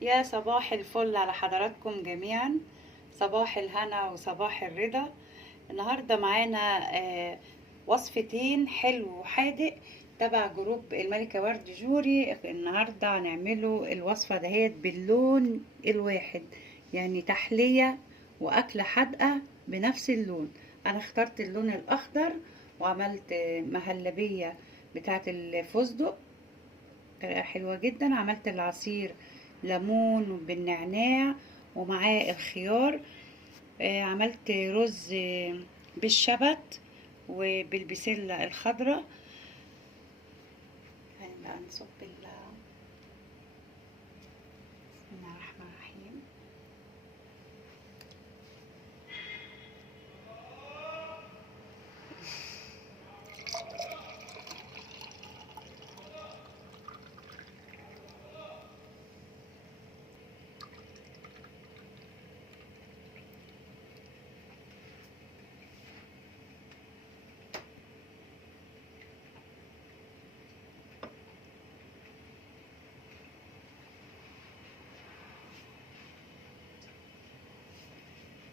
يا صباح الفل على حضراتكم جميعا. صباح الهنا وصباح الرضا. النهارده معانا وصفتين حلو وحادق تبع جروب الملكة ورد جوري. النهارده هنعمله الوصفة دهيت باللون الواحد، يعني تحلية وأكلة حادقة بنفس اللون. أنا اخترت اللون الأخضر وعملت مهلبية بتاعة الفستق، طريقة حلوة جدا. عملت العصير ليمون بالنعناع ومعاه الخيار. عملت رز بالشبت وبالبسلة الخضراء. بقى نصب بسم الله الرحمن الرحيم.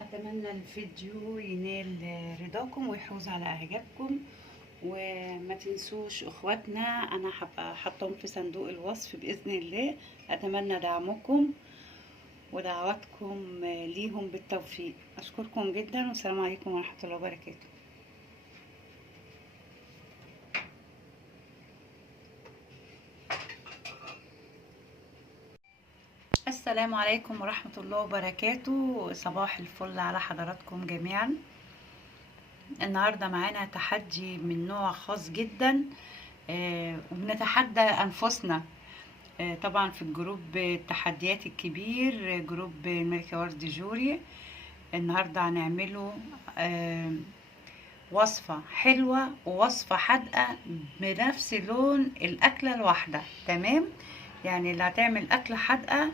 أتمنى الفيديو ينال رضاكم ويحوز على إعجابكم، وما تنسوش اخواتنا، انا هبقى حاطهم في صندوق الوصف باذن الله. اتمنى دعمكم ودعواتكم ليهم بالتوفيق. اشكركم جدا والسلام عليكم ورحمه الله وبركاته. السلام عليكم ورحمه الله وبركاته. صباح الفل على حضراتكم جميعا. النهارده معانا تحدي من نوع خاص جدا، وبنتحدى انفسنا. طبعا في الجروب التحديات الكبير، جروب الملكة ورد جوري. النهاردة هنعمله وصفة حلوة ووصفة حادقة بنفس لون الأكلة الواحدة. تمام، يعني اللي هتعمل أكلة حادقة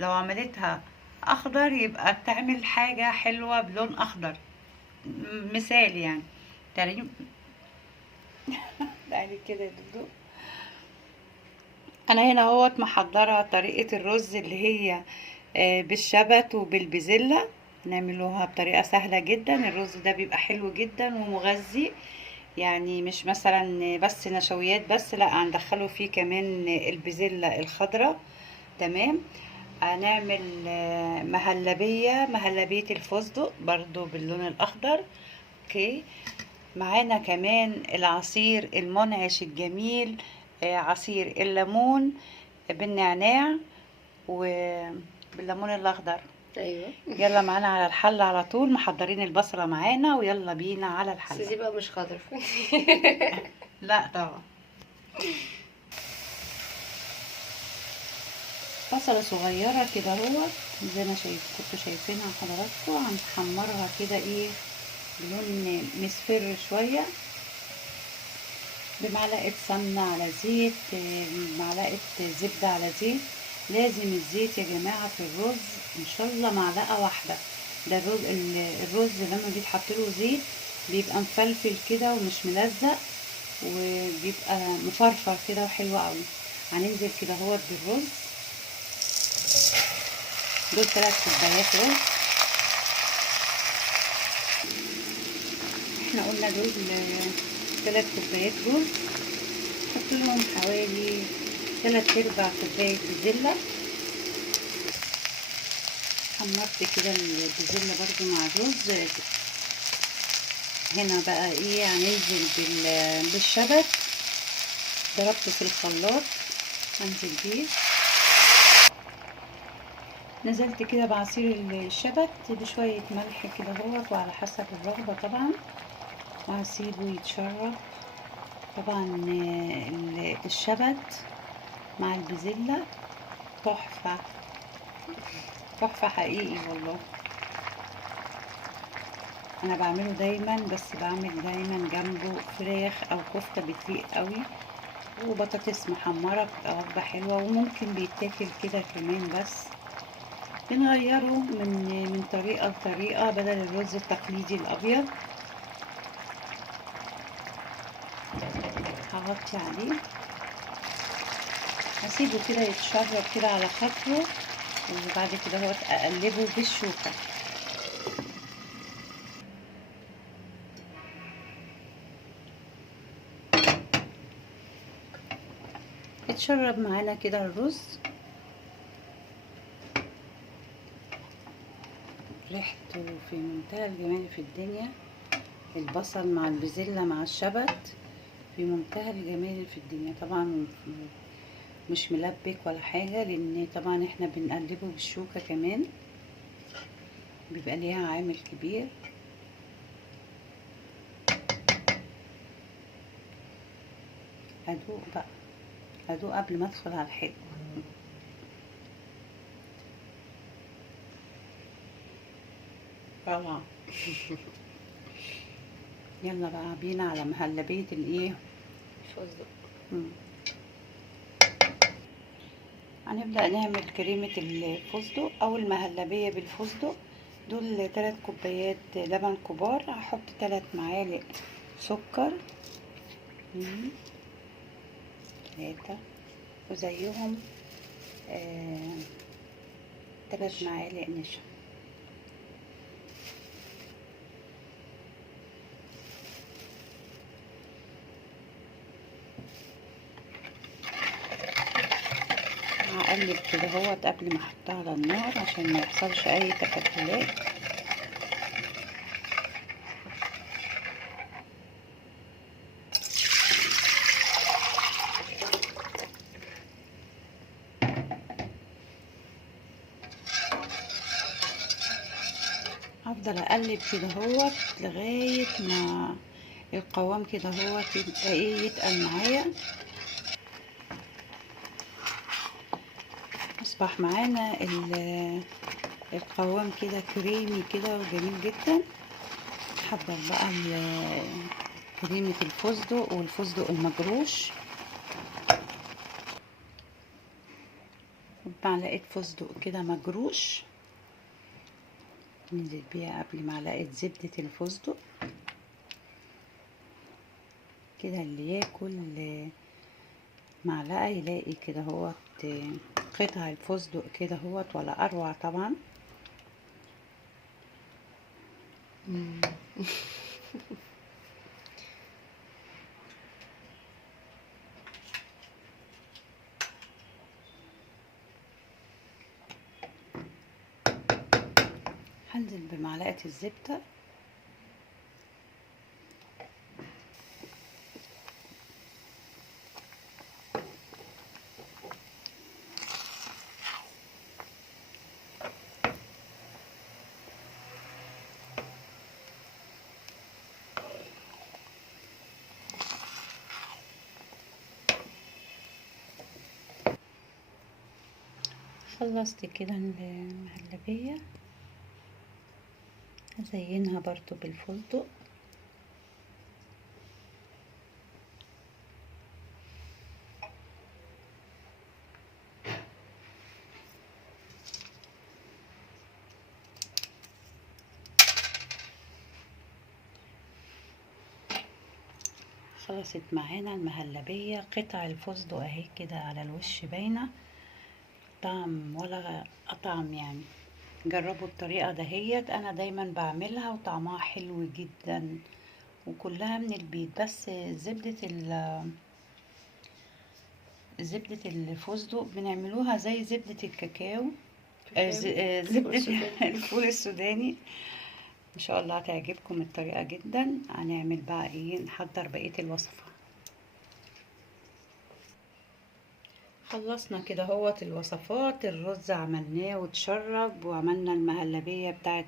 لو عملتها أخضر يبقى بتعمل حاجة حلوة بلون أخضر. مثال يعني تقريبا. تعالي كده يا دودو. انا هنا اهوت محضره طريقه الرز اللي هي بالشبت وبالبزله. نعملوها بطريقه سهله جدا. الرز ده بيبقى حلو جدا ومغذي، يعني مش مثلا بس نشويات بس، لا هندخله فيه كمان البزله الخضراء. تمام. هنعمل مهلبيه الفستق برضو باللون الاخضر. اوكي. معانا كمان العصير المنعش الجميل، عصير الليمون بالنعناع وبالليمون الاخضر. ايوه. يلا معانا على الحل على طول. محضرين البصله معانا ويلا بينا على بس دي الحل. بقى مش خضر. لا طبعا. بصله صغيره كده اهوت زي ما كنتوا شايفينها حضراتكم. هنحمرها كده ايه بلون مصفر شويه، بمعلقة سمنة على زيت، معلقة زبدة على زيت. لازم الزيت يا جماعة في الرز ان شاء الله معلقة واحدة. ده الرز لما بيتحط له زيت بيبقى مفلفل كده ومش ملزق، وبيبقى مفرفر كده وحلو قوي. هننزل كده هو بالرز. دول 3 كوبايات رز. احنا قلنا دول 3 كوبايات رز. حط لهم حوالي 3/4 كوباية بزلة. حمرت كده البزلة برضو مع الرز. هنا بقى ايه هننزل بالشبت. ضربته في الخلاط، هنزل بيه. نزلت كده بعصير الشبت بشوية ملح كده اهوت وعلى حسب الرغبة طبعا، وهسيبه يتشرب. طبعا الشبت مع البزلة تحفة تحفة حقيقي والله. انا بعمله دايما، بس بعمل دايما جنبه فراخ او كفتة بتليق قوي، وبطاطس محمرة بتبقى وجبة حلوة. وممكن بيتاكل كده كمان، بس بنغيره من طريقة لطريقة بدل الرز التقليدي الابيض. هغطي عليه، هسيبه كده يتشرب كده على خاطره وبعد كده هو اقلبه بالشوكة. اتشرب معانا كده الرز، ريحته في منتهى الجمال في الدنيا. البصل مع البزلة مع الشبت في منتهى الجمال في الدنيا. طبعا مش ملبك ولا حاجة، لان طبعا احنا بنقلبه بالشوكة كمان، بيبقى ليها عامل كبير. ادوق بقى، ادوق قبل ما ادخل على الحلو. روعة. يلا بقى بينا على مهلبية الايه، فستق. هنبدأ نعمل كريمة الفستق او المهلبية بالفستق. دول 3 كوبايات لبن كبار، هحط 3 معالق سكر، 3 وزيهم 3 معالق نشا. هقلب كده اهوت قبل ما احطها على النار عشان ما يحصلش اي تكتلات. هفضل اقلب كده اهوت لغايه ما القوام كده اهوت يبقى ايه، يتقل معايا. اصبح معانا القوام كده كريمي كده وجميل جدا. نحضر بقى كريمة الفستق والفستق المجروش. معلقة فستق كده مجروش، ننزل بيها قبل معلقة زبدة الفستق كده. اللي ياكل معلقة يلاقي كده هوت قطع الفستق كده هوت، ولا اروع طبعا. هنزل بمعلقة الزبدة، خلصت كده المهلبية. هزينها برضو بالفستق. خلصت معانا المهلبية، قطع الفستق اهي كده على الوش باينة، طعم ولا طعم يعني. جربوا الطريقة دهيت، انا دايما بعملها وطعمها حلو جدا وكلها من البيت. بس زبدة الفستق بنعملوها زي زبدة الكاكاو، زبدة الفول السوداني. ان شاء الله هتعجبكم الطريقة جدا. هنعمل بقى ايه، نحضر بقية الوصفة. خلصنا كده هوت الوصفات. الرز عملناه واتشرب، وعملنا المهلبية بتاعت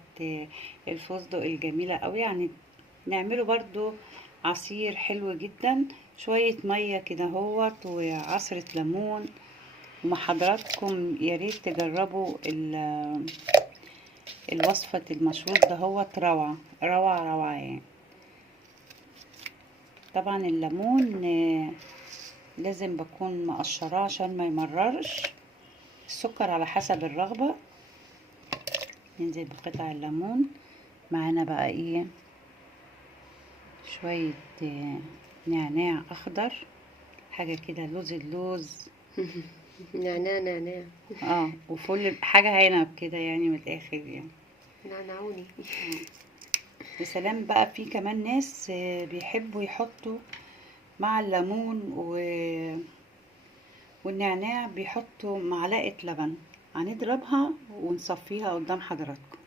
الفستق الجميلة قوي. يعني نعمله برضو عصير حلو جدا، شوية مية كده هوت وعصرة ليمون. ومع حضراتكم يا ريت تجربوا الوصفة المشروب ده، هوت روعة روعة روعة يعني. طبعا الليمون لازم بكون مقشراه عشان ما يمررش. السكر على حسب الرغبة. ننزل بقطع الليمون. معانا بقى ايه، شوية نعناع اخضر، حاجة كده لوز اللوز نعناع نعناع. اه، وفل حاجة عنب كده يعني من الآخر يعني. نعنعوني. اه. يا سلام بقى، في كمان ناس بيحبوا يحطوا مع الليمون والنعناع بيحطوا معلقة لبن. هنضربها ونصفيها قدام حضراتكم.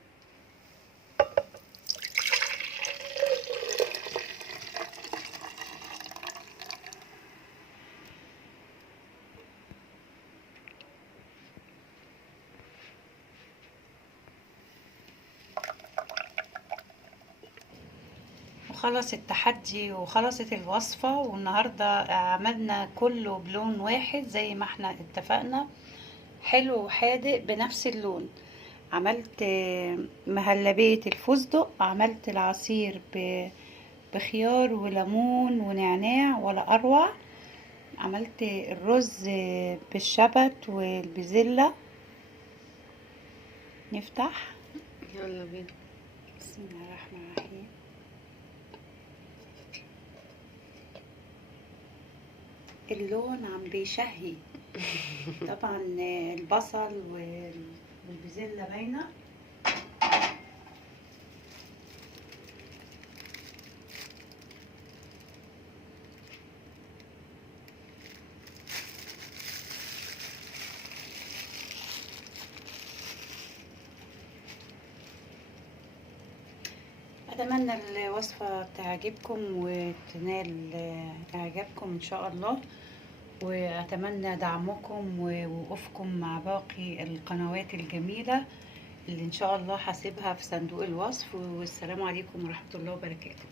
وخلص التحدي وخلصت الوصفة، والنهاردة عملنا كله بلون واحد زي ما احنا اتفقنا، حلو وحادق بنفس اللون. عملت مهلبية الفستق، عملت العصير بخيار وليمون ونعناع ولا أروع. عملت الرز بالشبت والبزلة. نفتح. يلا بينا. بسم الله الرحمن الرحيم. اللون عم بيشهي. طبعا البصل والبزلة باينة. أتمنى الوصفة تعجبكم وتنال إعجابكم إن شاء الله، وأتمنى دعمكم ووقوفكم مع باقي القنوات الجميلة اللي إن شاء الله هسيبها في صندوق الوصف. والسلام عليكم ورحمة الله وبركاته.